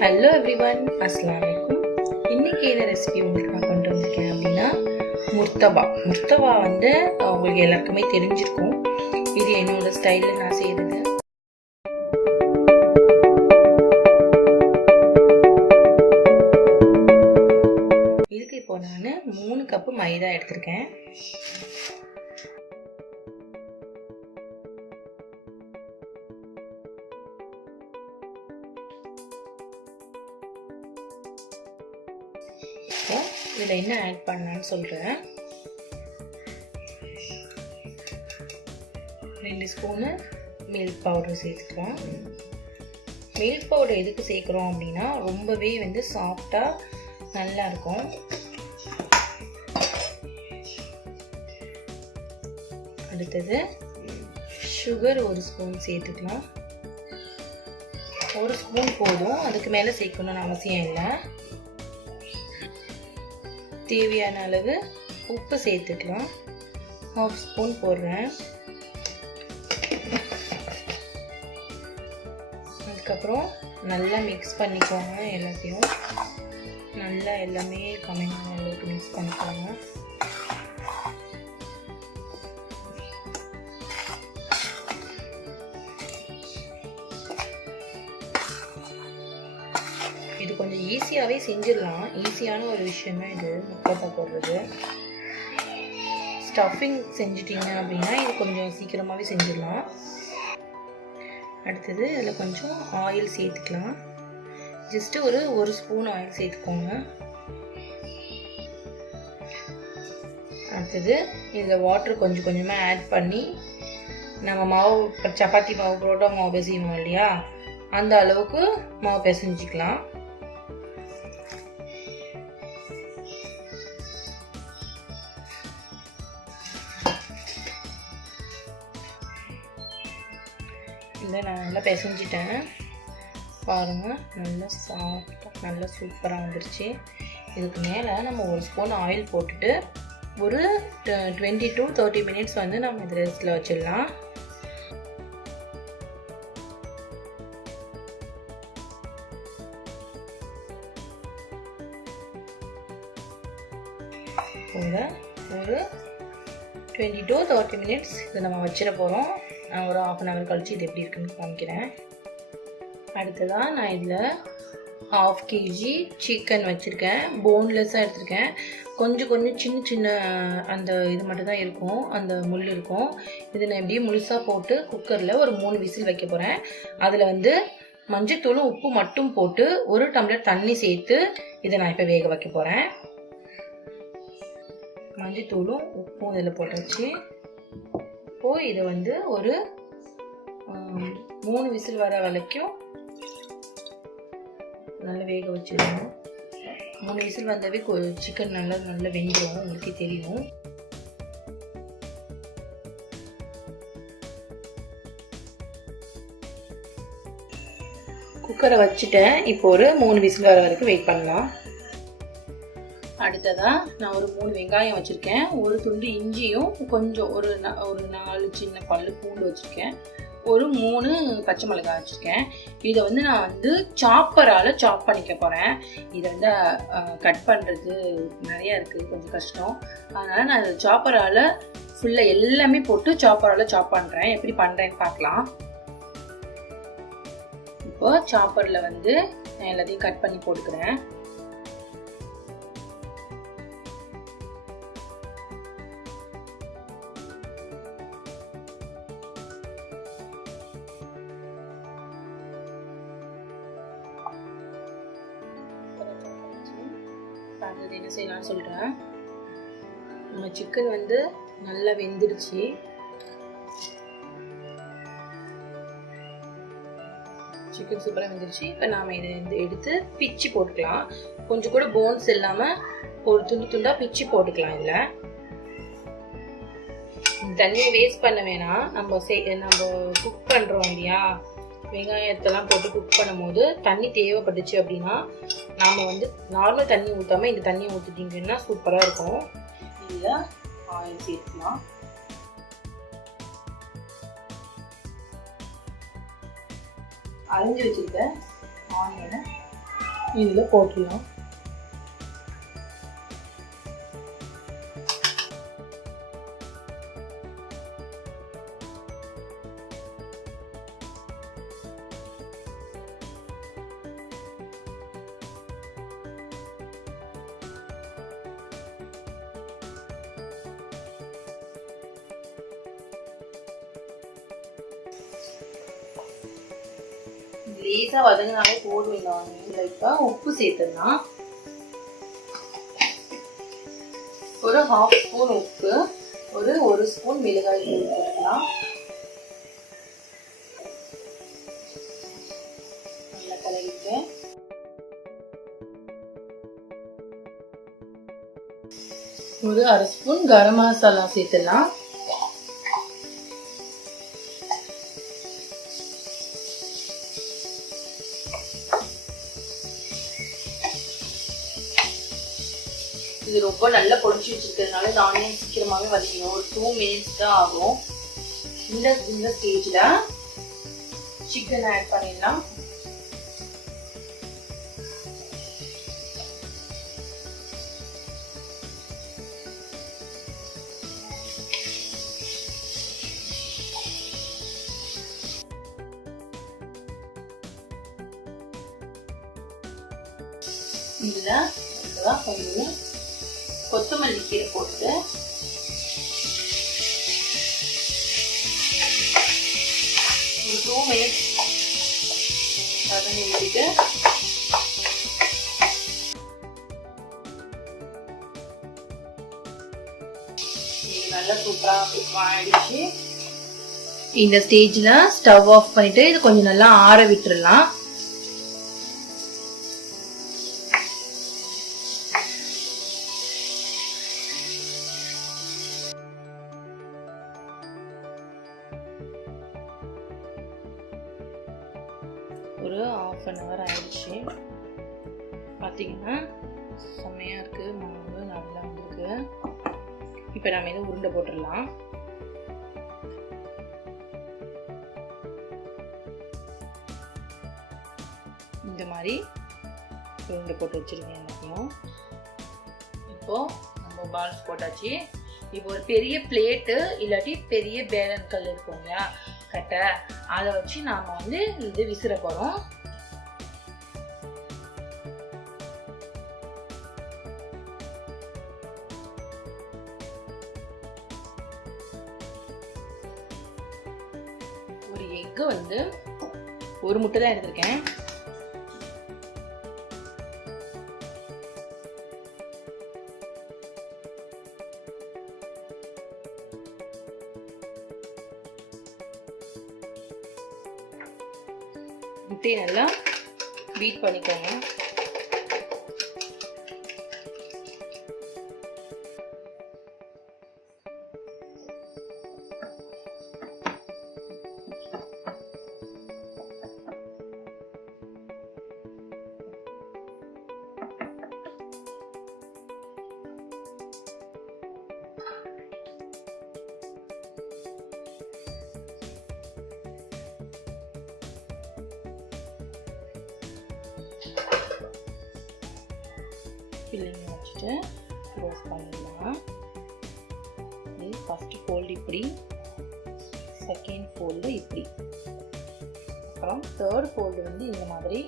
Hello everyone, அஸ்ஸலாமு அலைக்கும். இன்னைக்கு என்ன ரெசிபி உங்களுக்கு நான் கொண்டு வந்திருக்கேன் அப்படின்னா முர்த்தபா வந்து உங்களுக்கு எல்லாருக்குமே தெரிஞ்சிருக்கும். இது என்னோட ஸ்டைலில் நான் செய்கிறது. இதுக்கு இப்போ நான் 3 கப்பு மைதா எடுத்திருக்கேன். இதில் என்ன ஆட் பண்ணலான்னு சொல்கிறேன். 2 ஸ்பூனு மில்க் பவுடர் சேர்த்துக்கலாம். மில்க் பவுடர் எதுக்கு சேர்க்குறோம் அப்படின்னா ரொம்பவே சாஃப்டாக நல்லா இருக்கும். அடுத்தது சுகர் 1 ஸ்பூன் சேர்த்துக்கலாம். 1 ஸ்பூன் போதும், அதுக்கு மேலே சேர்க்கணும்னு அவசியம் இல்லை. தேவையான அளவு உப்பு சேர்த்துக்கலாம். 1/2 ஸ்பூன் போடுறேன். அதுக்கப்புறம் நல்லா மிக்ஸ் பண்ணிக்கோங்க. எல்லாத்தையும் நல்லா எல்லாமே கம்மியான அளவுக்கு மிக்ஸ் பண்ணிக்கோங்க. இது கொஞ்சம் ஈஸியாகவே செஞ்சிடலாம். ஈஸியான ஒரு விஷயம் தான் இது முர்த்தபா போடுறது. ஸ்டஃபிங் செஞ்சிட்டிங்க அப்படின்னா இது கொஞ்சம் சீக்கிரமாகவே செஞ்சிடலாம். அடுத்தது இதில் கொஞ்சம் ஆயில் சேர்த்துக்கலாம். ஜஸ்ட்டு ஒரு ஸ்பூன் ஆயில் சேர்த்துக்கோங்க. அடுத்தது இதில் வாட்டர் கொஞ்சம் கொஞ்சமாக ஆட் பண்ணி நம்ம மாவு சப்பாத்தி மாவு புரோட்டா மாவு பிசைவோம் இல்லையா, அந்த அளவுக்கு மாவு பிசைஞ்சிக்கலாம். இதை நான் நல்லா பிசைஞ்சிட்டேன். பாருங்கள், நல்லா சாஃப்டாக நல்லா சூப்பராக வந்துருச்சு. இதுக்கு மேலே நம்ம 1 ஸ்பூன் ஆயில் போட்டுட்டு ஒரு 20 to 30 மினிட்ஸ் நம்ம இது ரெஸ்ட்டில் வச்சிடலாம். ஒரு 20 to 30 மினிட்ஸ் இதை நம்ம வச்சிட போகிறோம். நான் ஒரு 1/2 hour கழிச்சு இது எப்படி இருக்குன்னு காமிக்கிறேன். அடுத்ததாக நான் இதில் 1/2 kg சிக்கன் வச்சுருக்கேன். போன்லெஸ்ஸாக எடுத்திருக்கேன். கொஞ்சம் சின்ன சின்ன அந்த இது மட்டும் தான் இருக்கும், அந்த முள் இருக்கும். இதை நான் எப்படியே முழுசாக போட்டு குக்கரில் ஒரு 3 விசில் வைக்க போகிறேன். அதில் மஞ்சத்தூளும் உப்பு மட்டும் போட்டு 1 டம்ளர் தண்ணி சேர்த்து இதை நான் இப்போ வேக வைக்க போகிறேன். மஞ்சத்தூளும் உப்பும் இதில் போட்டாச்சு. இப்போது இதை ஒரு 3 விசில் வர வரைக்கும் நல்லா வேக வச்சிடணும். 3 விசில் வந்தாவே சிக்கன் நல்லா வெந்துடும், உங்களுக்கே தெரியும். குக்கரை வச்சுட்டேன். இப்போ ஒரு 3 விசில் வர வரைக்கும் வெயிட் பண்ணலாம். அடுத்ததாக நான் ஒரு 3 வெங்காயம் வச்சுருக்கேன். ஒரு துண்டு இஞ்சியும் கொஞ்சம் ஒரு 4 சின்ன பல்லு பூண்டு வச்சுருக்கேன். ஒரு 3 பச்சை மிளகாய் வச்சுருக்கேன். இதை நான் சாப்பரால் சாப் பண்ணிக்க போகிறேன். இதை கட் பண்ணுறது நிறையா இருக்குது, கொஞ்சம் கஷ்டம். அதனால் நான் இதை சாப்பரால் ஃபுல்லாக எல்லாமே போட்டு சாப்பரால் சாப் பண்ணுறேன். எப்படி பண்ணுறேன்னு பார்க்கலாம். இப்போ சாப்பரில் நான் எல்லாத்தையும் கட் பண்ணி போட்டுக்கிறேன். என்ன செய்யலாம்னு சொல்கிறேன். நம்ம சிக்கன் நல்லா வெந்துருச்சு. சிக்கன் சூப்பராக வெந்துருச்சு. இப்போ நாம் இதை எடுத்து பிச்சு போட்டுக்கலாம். கொஞ்சம் கூட போன்ஸ் இல்லாமல் ஒரு துண்டாக பிச்சு போட்டுக்கலாம். இதில் தண்ணியை வேஸ்ட் பண்ண வேணாம். நம்ம குக் பண்ணுறோம் இல்லையா, வெங்காயத்தெல்லாம் போட்டு குக் பண்ணும்போது தண்ணி தேவைப்பட்டுச்சு அப்படின்னா நாம் நார்மல் தண்ணி ஊற்றாமல் இந்த தண்ணியை ஊற்றிட்டிங்கன்னா சூப்பராக இருக்கும். இதில் ஆயில் சேர்த்துக்கலாம். அரைஞ்சி வச்சுருக்க ஆனியனை இதில் போட்டுடலாம். லேசாக வதங்கினாலே போதும். இந்த லைட்டாக உப்பு சேர்த்துடலாம். ஒரு 1/2 ஸ்பூன் உப்பு, ஒரு ஸ்பூன் மிளகாய் தூள் போட்டுக்கலாம். நல்லா கலக்கிட்டு ஒரு 1/2 ஸ்பூன் கரம் மசாலா சேர்த்துடலாம். இது ரொம்ப நல்லா பொடிச்சு வச்சிருக்கிறதுனால இந்த ஆனியன் சீக்கிரமாவே வதக்கிடும். ஒரு 2 minutes தான் ஆகும். இந்த ஸ்டேஜ்ல சிக்கன் ஆட் பண்ணிடலாம். இதுல கொஞ்சம் கொத்தமல்லி கீரை போட்டு ஒரு 2 minutes வதங்கி விட்டுட்டு நல்லா சூப்பரா ஆயிடுச்சு. இந்த ஸ்டேஜ்ல ஸ்டவ் ஆஃப் பண்ணிட்டு இது கொஞ்சம் நல்லா ஆற விட்டுறலாம். ஒரு 1/2 hour ஆயிடுச்சு. பார்த்தீங்கன்னா செம்மையாக இருக்குது. மாவு நல்லா வந்துருக்கு. இப்போ நம்ம இதை உருண்டை போட்டுடலாம். இந்த மாதிரி உருண்டை போட்டு வச்சுருக்கேன் எல்லாத்தையும். இப்போது நம்ம பால்ஸ் போட்டாச்சு. இப்போ ஒரு பெரிய பிளேட்டு இல்லாட்டி பெரிய பேலன் கல் இருக்கும் இல்லையா, கட்டை, அதை வச்சு நாம வந்து இது விசிற போறோம். ஒரு எக்கு வந்து ஒரு முட்டை தான் எடுத்திருக்கேன். முட்டையை நல்லா பீட் பண்ணிக்கோங்க. ஃபில்லிங் வச்சுட்டு க்ளோஸ் பண்ணிடலாம். ஃபர்ஸ்ட் ஃபோல்டு இப்படி, செகண்ட் ஃபோல்டு இப்படி, அப்புறம் தேர்ட் ஃபோல்டு வந்து இந்த மாதிரி,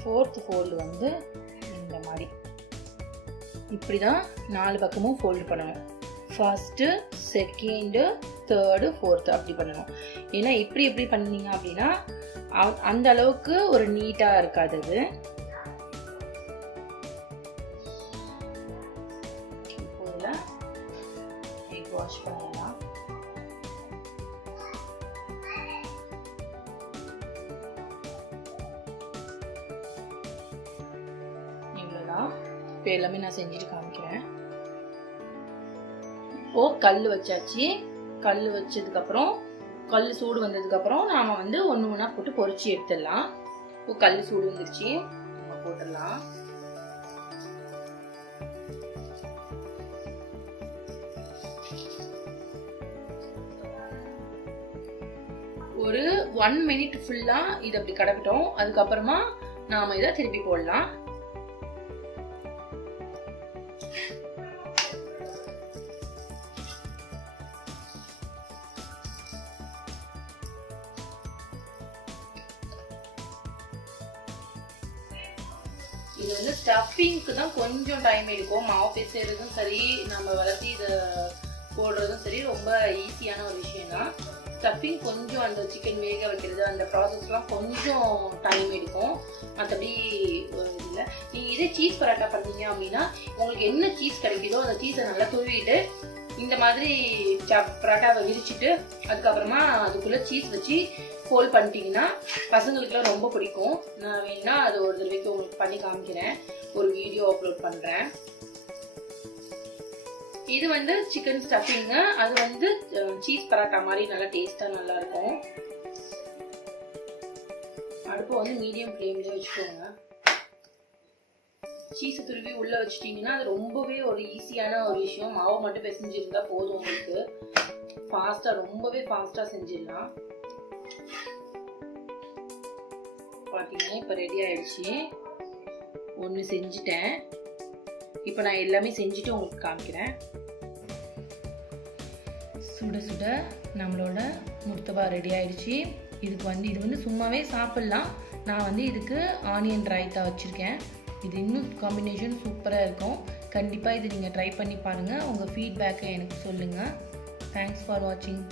ஃபோர்த் ஃபோல்டு வந்து இந்த மாதிரி. இப்படி தான் 4 பக்கமும் ஃபோல்டு பண்ணணும். ஃபர்ஸ்ட்டு, செகண்டு, தேர்டு, ஃபோர்த்து அப்படி பண்ணணும். ஏன்னா இப்படி பண்ணீங்க அப்படின்னா அந்த அளவுக்கு ஒரு நீட்டாக இருக்காது. அது வாஷ் பண்ணிடலாம். இவ்வளோதான். இப்போ எல்லாமே நான் செஞ்சுட்டு காமிக்கிறேன். இப்போ கல் வச்சாச்சு. கல் வச்சதுக்கப்புறம், கல் சூடு வந்ததுக்கப்புறம் நாம் வந்து ஒன்று ஒன்றா போட்டு பொரிச்சு எடுத்துடலாம். இப்போ கல் சூடு வந்துருச்சு, நம்ம போட்டுடலாம். ஒரு 1 minute ஃபுல்லா இது அப்படி கடக்கட்டும். அதுக்கப்புறமா நாம இதை திருப்பி போடலாம். இது வந்து ஸ்டஃபிங்க்கு தான் கொஞ்சம் டைம் எடுக்கும். மாவு பிசைறதும் சரி, நம்ம வளர்த்தி இதை போடுறதும் சரி ரொம்ப ஈஸியான ஒரு விஷயம் தான். ஸ்டஃபிங் கொஞ்சம் அந்த சிக்கன் வேக வைக்கிறது அந்த ப்ராசஸ்லாம் கொஞ்சம் டைம் எடுக்கும். மற்றபடி இல்லை. நீங்கள் இதே சீஸ் பரோட்டா பண்ணீங்க அப்படின்னா உங்களுக்கு என்ன சீஸ் கிடைக்குதோ அந்த சீஸை நல்லா துருவிட்டு இந்த மாதிரி பரோட்டாவை விரிச்சிட்டு அதுக்கப்புறமா அதுக்குள்ளே சீஸ் வச்சு ஃபோல்ட் பண்ணிட்டீங்கன்னா பசங்களுக்குலாம் ரொம்ப பிடிக்கும். நான் வேணுன்னா அது ஒரு தடவைக்கு உங்களுக்கு பண்ணி காமிக்கிறேன், ஒரு வீடியோ அப்லோட் பண்ணுறேன். இது வந்து சிக்கன் ஸ்டஃபிங்கு. அது வந்து சீஸ் பரோட்டா மாதிரி நல்லா டேஸ்ட்டாக நல்லா இருக்கும். அடுப்பை வந்து மீடியம் ஃப்ளேம்லேயே வச்சுக்கோங்க. சீஸை துருவி உள்ளே வச்சுட்டிங்கன்னா அது ரொம்பவே ஒரு ஈஸியான ஒரு விஷயம். மாவு மட்டும் பிசைஞ்சிருந்தா போதும் உங்களுக்கு. ஃபாஸ்ட்டாக ரொம்பவே ஃபாஸ்ட்டாக செஞ்சிடலாம். பார்த்தீங்கன்னா இப்போ ரெடி ஆயிடுச்சு. ஒன்று செஞ்சுட்டேன். இப்போ நான் எல்லாமே செஞ்சுட்டு உங்களுக்கு காமிக்கிறேன். சுட சுட நம்மளோட முர்த்தபா ரெடி ஆயிடுச்சு. இது வந்து சும்மாவே சாப்பிட்லாம். நான் வந்து இதுக்கு ஆனியன் ரைத்தா வச்சுருக்கேன். இது இன்னும் காம்பினேஷன் சூப்பராக இருக்கும். கண்டிப்பாக இது நீங்கள் ட்ரை பண்ணி பாருங்கள். உங்கள் ஃபீட்பேக்கை எனக்கு சொல்லுங்கள். தேங்க்ஸ் ஃபார் வாட்சிங்.